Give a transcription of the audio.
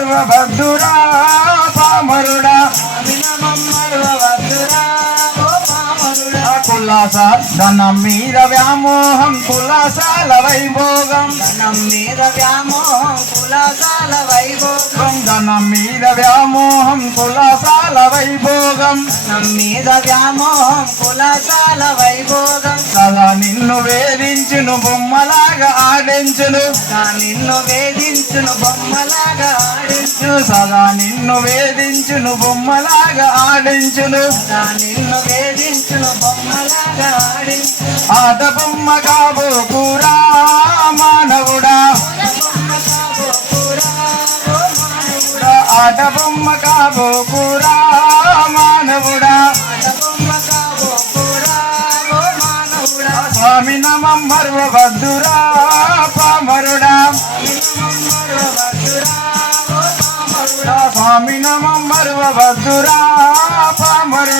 మర్వవద్దురా పామరుడా కులాసాల్ ధనం మీద వ్యామోహం కులాసాల వైభోగం ధనం మీద వ్యామోహం కులాసాల వైభోగం ధనం మీద వ్యామోహం కులాసాల వైభోగం ధనం మీద వ్యామోహం కులాసాల వైభోగం సదా నిన్ను వేధించును బొమ్మలాగా ఆడించును నిన్ను వేధించును బొమ్మలాగా ఆడించు సదా నిన్ను వేధించును బొమ్మలాగా ఆడించును నిన్ను వేధించును బొమ్మలాగా ఆడించు ఆట బొమ్మ కాబోకురా మానవుడా ఆట బొమ్మ కాబోకురా మానవుడా స్వామి నమం మర్వవద్దురా పామరుడా స్వామి నమం మర్వవద్దురా పామరుడా